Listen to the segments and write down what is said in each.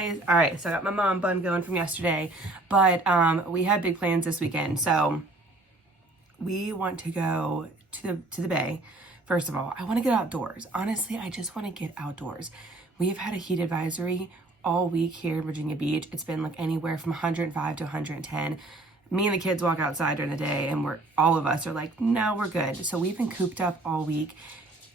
guys. All right, so I got my mom bun going from yesterday, but we had big plans this weekend. So we want to go to the bay. First of all, I want to get outdoors. Honestly, I just want to get outdoors. We have had a heat advisory all week here in Virginia Beach. It's been like anywhere from 105 to 110. Me and the kids walk outside during the day and all of us are like, no, we're good. So we've been cooped up all week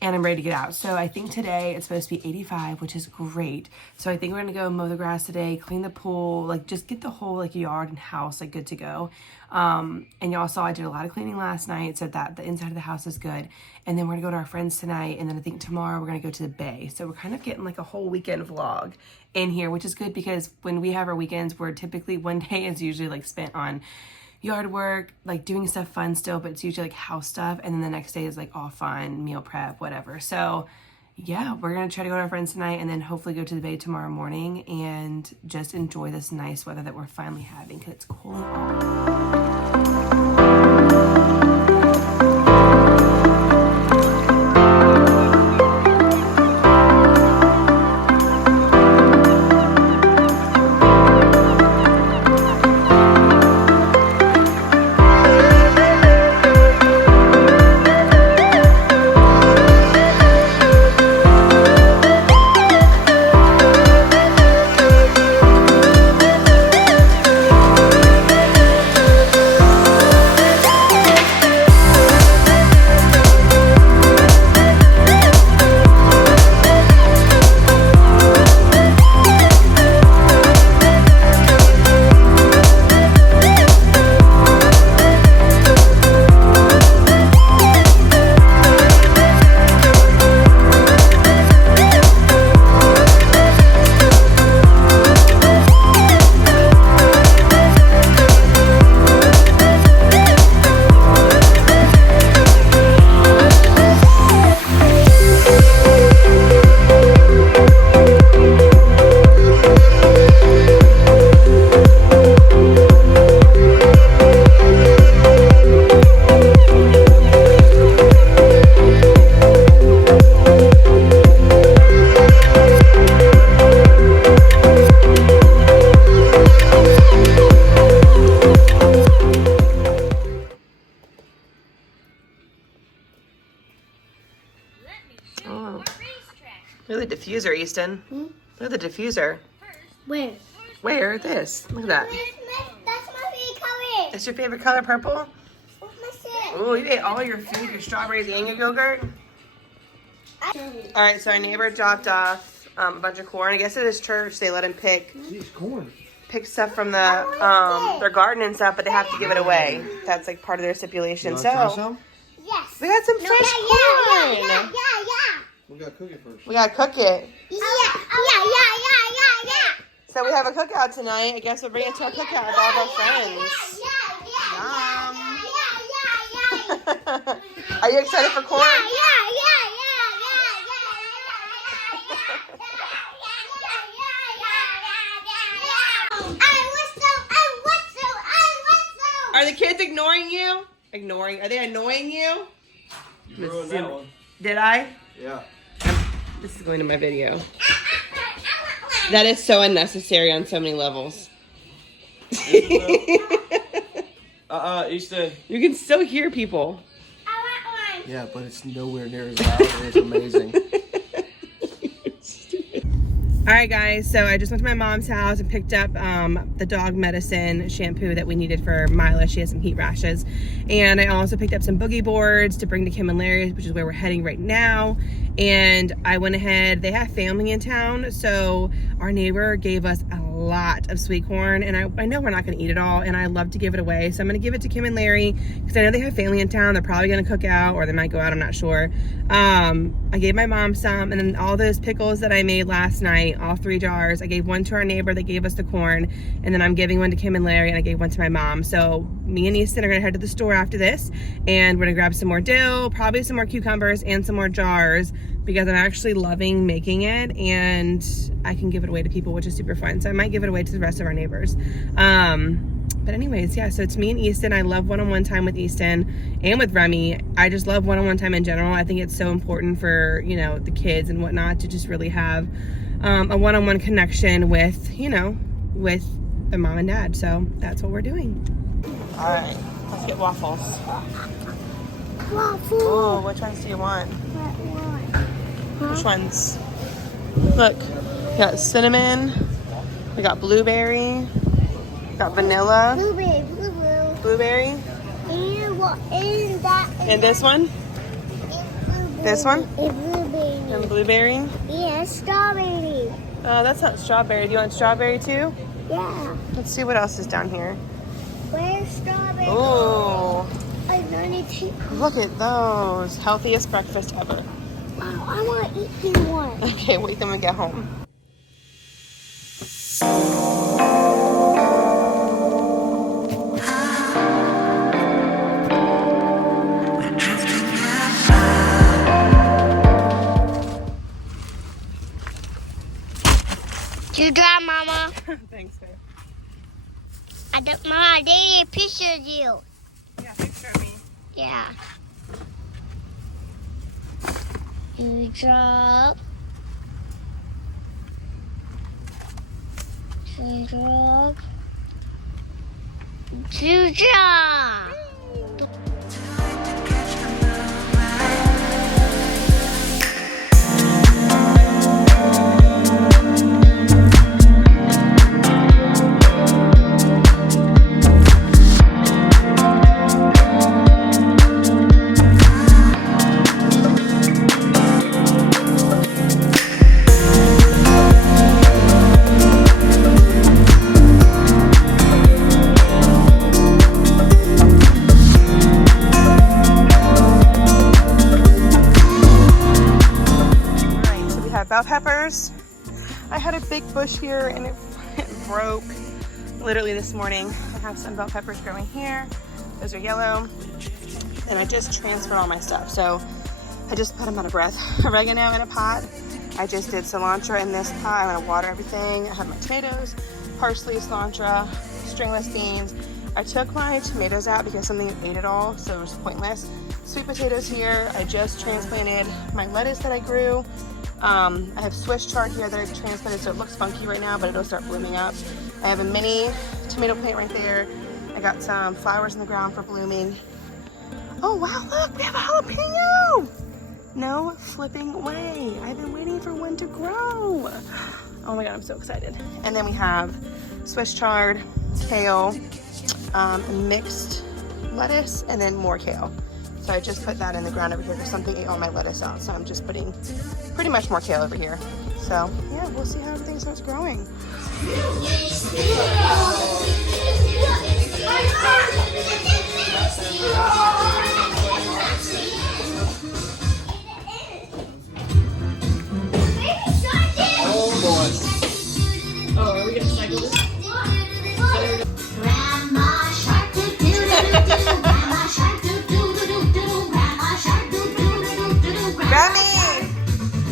and I'm ready to get out. So I think today it's supposed to be 85, which is great. So I think we're gonna go mow the grass today, clean the pool, like just get the whole like yard and house like good to go. And y'all saw I did a lot of cleaning last night, so that the inside of the house is good. And then we're gonna go to our friends tonight, and then I think tomorrow we're gonna go to the bay. So we're kind of getting like a whole weekend vlog in here, which is good because when we have our weekends, we're typically one day is usually like spent on yard work, like doing stuff fun still, but it's usually like house stuff, and then the next day is like all fun, meal prep, whatever. So yeah, we're gonna try to go to our friends tonight and then hopefully go to the bay tomorrow morning and just enjoy this nice weather that we're finally having because it's cooling off. Look at the diffuser, Easton. Look at the diffuser. Where? Where? This. Look at that. That's my favorite color. That's your favorite color, purple? Oh, you ate all your food, your strawberries and your yogurt? Alright, so our neighbor dropped off a bunch of corn. I guess at his church they let him pick stuff from the their garden and stuff, but they have to give it away. That's like part of their stipulation. Yes. We got some fresh corn. Yeah. We gotta cook it first. We gotta cook it. Yeah. So we have a cookout tonight. I guess we'll bring it to our cookout with all of our friends. Yum. Are you excited for corn? Are the kids ignoring you? Are they annoying you? You ruined that one. Did I? Yeah. This is going to my video. That is so unnecessary on so many levels. Easton. You can still hear people. Yeah, but it's nowhere near as loud and it's amazing. All right, guys, so I just went to my mom's house and picked up the dog medicine shampoo that we needed for Mila. She has some heat rashes. And I also picked up some boogie boards to bring to Kim and Larry's, which is where we're heading right now. And I went ahead, they have family in town, so our neighbor gave us a lot of sweet corn, and I know we're not gonna eat it all, and I love to give it away, so I'm gonna give it to Kim and Larry, because I know they have family in town. They're probably gonna cook out, or they might go out, I'm not sure. I gave my mom some, and then all those pickles that I made last night, all 3 jars, I gave one to our neighbor that gave us the corn, and then I'm giving one to Kim and Larry, and I gave one to my mom. So me and Easton are gonna head to the store after this, and we're gonna grab some more dill, probably some more cucumbers, and some more jars, because I'm actually loving making it, and I can give it away to people, which is super fun. So I might give it away to the rest of our neighbors. But anyways, yeah, so it's me and Easton. I love one-on-one time with Easton and with Remi. I just love one-on-one time in general. I think it's so important for, you know, the kids and whatnot to just really have a one-on-one connection with, you know, with their mom and dad. So that's what we're doing. All right, let's get waffles. Waffle. Oh, which ones do you want? Which ones? Look, we got cinnamon, we got blueberry, we got vanilla. Blueberry. And what is that? And this one? This one? And blueberry. And blueberry? Yeah, strawberry. That's not strawberry. Do you want strawberry too? Yeah. Let's see what else is down here. Where's strawberry? Oh, I don't take. look at those. Healthiest breakfast ever. Wow, I want to eat you one. Okay, wait till we get home. You drive, Mama. Thanks, babe. Mama, I did a picture of you. Yeah, picture of me. Yeah. You drop. You drop. You drop. Bell peppers. I had a big bush here and it broke literally this morning. I have some bell peppers growing here. Those are yellow. And I just transferred all my stuff. So I just put them out of breath. Oregano in a pot. I just did cilantro in this pot. I'm gonna water everything. I have my tomatoes, parsley, cilantro, stringless beans. I took my tomatoes out because something ate it all, so it was pointless. Sweet potatoes here. I just transplanted my lettuce that I grew. I have Swiss chard here that I've transplanted, so it looks funky right now, but it'll start blooming up. I have a mini tomato plant right there. I got some flowers in the ground for blooming. Oh wow, look, we have a jalapeno! No flipping way. I've been waiting for one to grow. Oh my God, I'm so excited. And then we have Swiss chard, kale, mixed lettuce, and then more kale. So I just put that in the ground over here because something ate all my lettuce out. So I'm just putting pretty much more kale over here. So yeah, we'll see how everything starts growing. Oh boy. Oh, are we gonna cycle this? Grandma shark do do do do. Grandma shark do do do do do. Grandma shark do do do do do. Remi!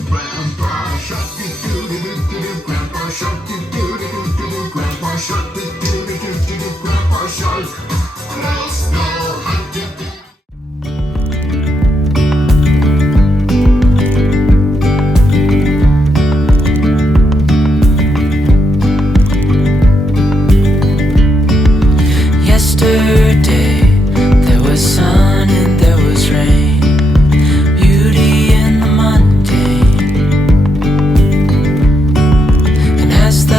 Grandpa shark do do do do do. Grandpa shark do do do do do. Grandpa shark do do do do do. Grandpa shark. Let's go hunting. Yesterday there was sun and there was rain, beauty in the mundane. And as the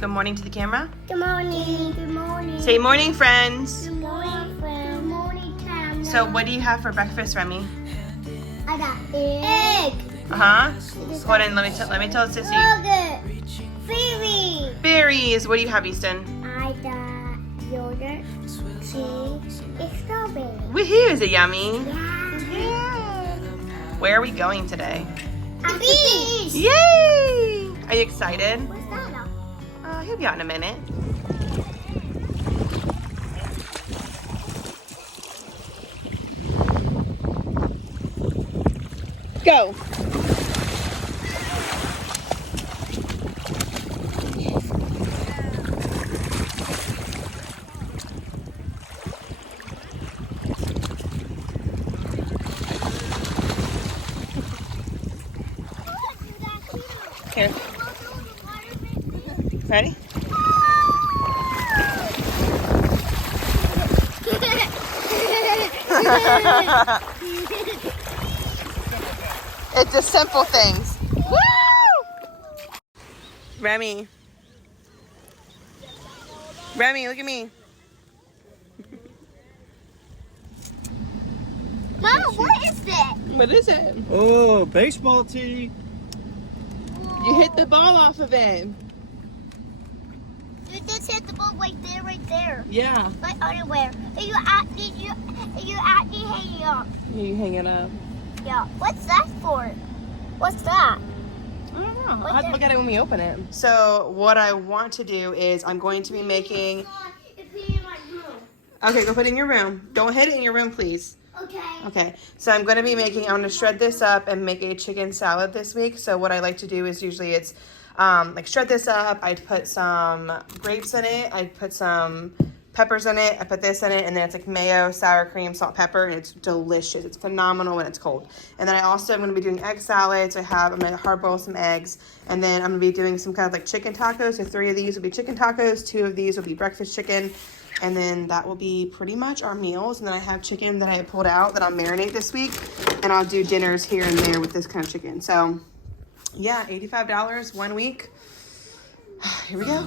good morning to the camera? Good morning. Good morning. Say morning, friends. Good morning, friend. Good morning, Tam. So what do you have for breakfast, Remi? I got egg. Uh-huh. Hold on, let me tell Sissy. Yogurt. Berry. Berries. What do you have, Easton? I got yogurt, cheese, and strawberry. Woohoo, is it yummy? Yeah. Where are we going today? A beach. Yay! Are you excited? What's that? He'll be out in a minute. Go. Here. Ready? It's the simple things. Woo! Remi. Remi, look at me. Mama, what is that? What is it? Oh, baseball tee. You hit the ball off of it. You just hit the ball right there. Yeah. Like underwear. And you actually hanging up. You hang it up. Yeah. What's that for? What's that? I don't know. I'll have to look at it when we open it. So what I want to do is I'm going to be making... Okay, go put it in your room. Don't hit it in your room, please. Okay. Okay, so I'm going to be making, I'm going to shred this up and make a chicken salad this week. So what I like to do is usually it's like shred this up. I'd put some grapes in it. I'd put some peppers in it. I put this in it, and then it's like mayo, sour cream, salt, pepper, and it's delicious. It's phenomenal when it's cold. And then I also am going to be doing egg salads. I'm going to hard boil some eggs, and then I'm going to be doing some kind of like chicken tacos. So 3 of these will be chicken tacos. 2 of these will be breakfast chicken. And then that will be pretty much our meals. And then I have chicken that I pulled out that I'll marinate this week. And I'll do dinners here and there with this kind of chicken. So, yeah, $85 1 week. Here we go.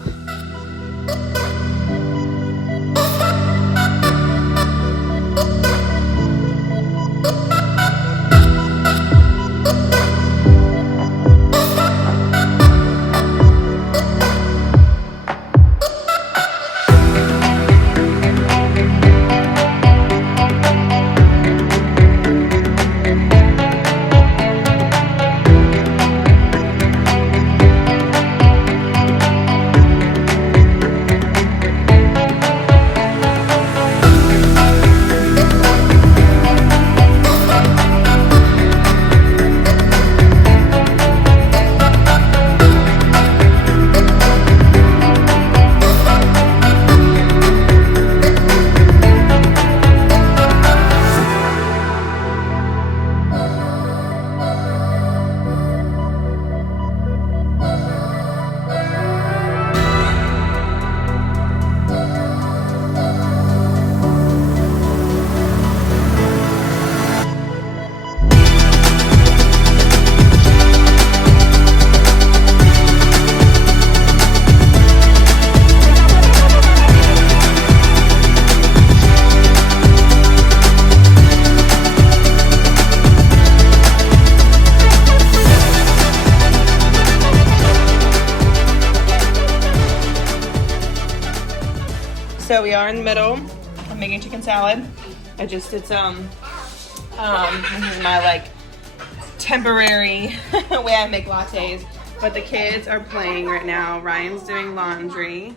So we are in the middle. I'm making chicken salad. I just did some, this is my like temporary way I make lattes. But the kids are playing right now. Ryan's doing laundry.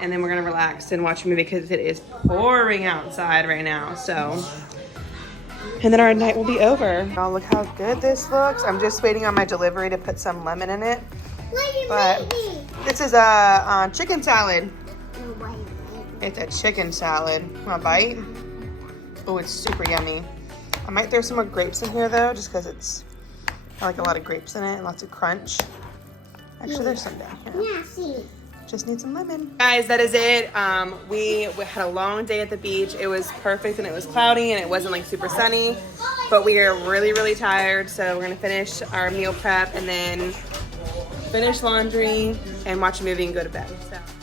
And then we're gonna relax and watch a movie because it is pouring outside right now. So, and then our night will be over. Oh, look how good this looks. I'm just waiting on my delivery to put some lemon in it. But this is a chicken salad. It's a chicken salad. Want a bite? Oh, it's super yummy. I might throw some more grapes in here though, just because it's I like a lot of grapes in it and lots of crunch. Actually, there's some down here. Yeah, see. Just need some lemon. Guys, that is it. We had a long day at the beach. It was perfect and it was cloudy and it wasn't like super sunny, but we are really, really tired. So we're gonna finish our meal prep and then finish laundry, and watch a movie and go to bed. So.